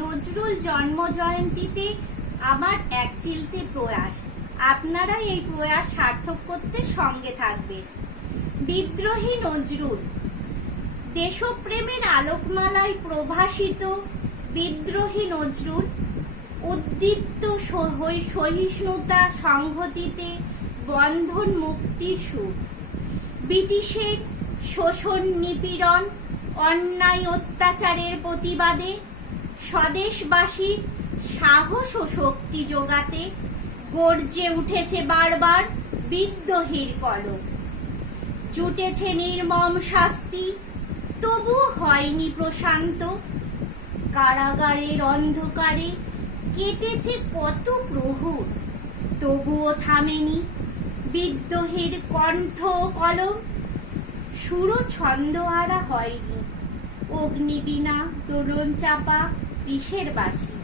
নজরুল জন্ম জয়ন্তীতে আমার এক চিলতে প্রয়াস। আপনারা এই প্রয়াস সার্থক করতে সঙ্গে থাকবেন। বিদ্রোহী নজরুল দেশপ্রেমের আলোকমালায় প্রভাসিত বিদ্রোহী নজরুল উদ্দীপ্ত সহিষ্ণুতা সংহতিতে বন্ধন মুক্তির সুর। ব্রিটিশের শোষণ নিপীড়ন অন্যায় অত্যাচারের প্রতিবাদে স্বদেশবাসীর সাহস ও শক্তি যোগাতে গর্জে উঠেছে বারবার বিদ্রোহীর কলম। জুটেছে নির্মম শাস্তি, তবুও হয়নি প্রশান্ত। কারাগারের অন্ধকারে কেটেছে কত প্রহর, তবুও থামেনি বিদ্রোহীর কণ্ঠ কলম। সুর ছন্দ আরা হয়নি, অগ্নিবীণা দোলন চাপা বিষের বাসি।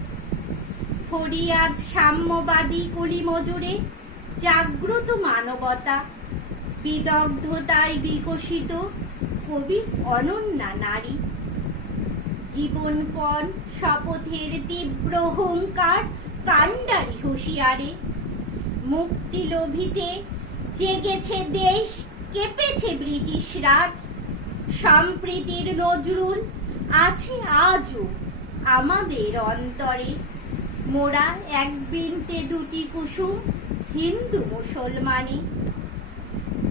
ফরিয়াদ সাম্যবাদী কুলি মজুরে জাগ্রত মানবতা, বিদগ্ধতায় বিকশিত কবি অনন্যা নারী। জীবনপণ শপথের তীব্র হুঙ্কার কাণ্ডারি হুঁশিয়ারে। মুক্তি লোভিতে জেগেছে দেশ, কেঁপেছে ব্রিটিশ রাজ। সম্প্রীতির নজরুল আছে আজও আমাদের অন্তরে। মোরা এক বৃন্তে দুটি কুসুম, হিন্দু মুসলমানে।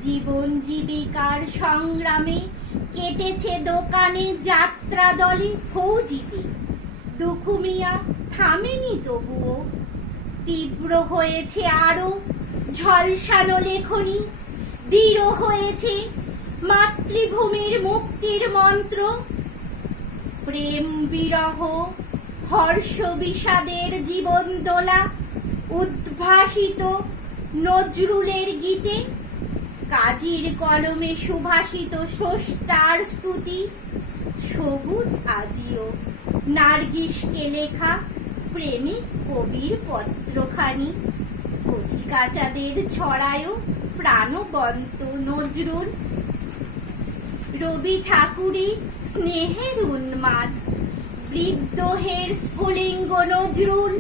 জীবন জীবিকার সংগ্রামে কেটেছে দোকানে যাত্রা দলে ফৌজিতে। দুখুমিয়া থামেনি তবুও, তীব্র হয়েছে আরো ঝলসানো লেখনী। দৃঢ় হয়েছে মাতৃভূমির মুক্তির মন্ত্র। প্রেম বিরহ হর্ষ বিষাদের জীবন দোলা উদ্ভাসিত নজরুলের গীতে। কাজীর কলমে সুভাষিত স্রষ্টার স্তুতি। সবুজ আজিও নার্গিসকে লেখা প্রেমিক কবির পত্রখানি। কচি কাচাদের ছড়ায়ও প্রাণবন্ত নজরুল। রবি ঠাকুরই স্নেহের উন্মাদ, বিদ্রোহের স্ফুলিঙ্গ নজরুল।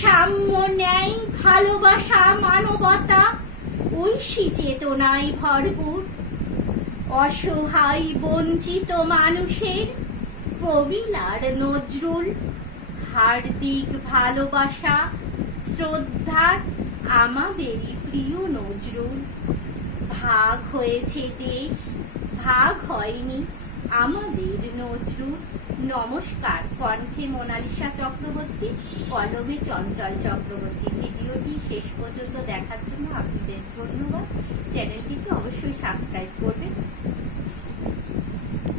সাম্য ন্যায় ভালোবাসা মানবতা ঐশী চেতনায় ভরপুর। অসহায় বঞ্চিত মানুষের কবিলার নজরুল। হার্দিক ভালোবাসা শ্রদ্ধার আমাদেরই প্রিয় নজরুল। ভাগ হয়েছে দেশ, ভাগ হয়নি আমাদের নজরুল। নমস্কার। কণ্ঠে মোনালিসা চক্রবর্তী, কলমে চঞ্চল চক্রবর্তী। ভিডিওটি শেষ পর্যন্ত দেখার জন্য আপনাদের ধন্যবাদ। চ্যানেলটিকে অবশ্যই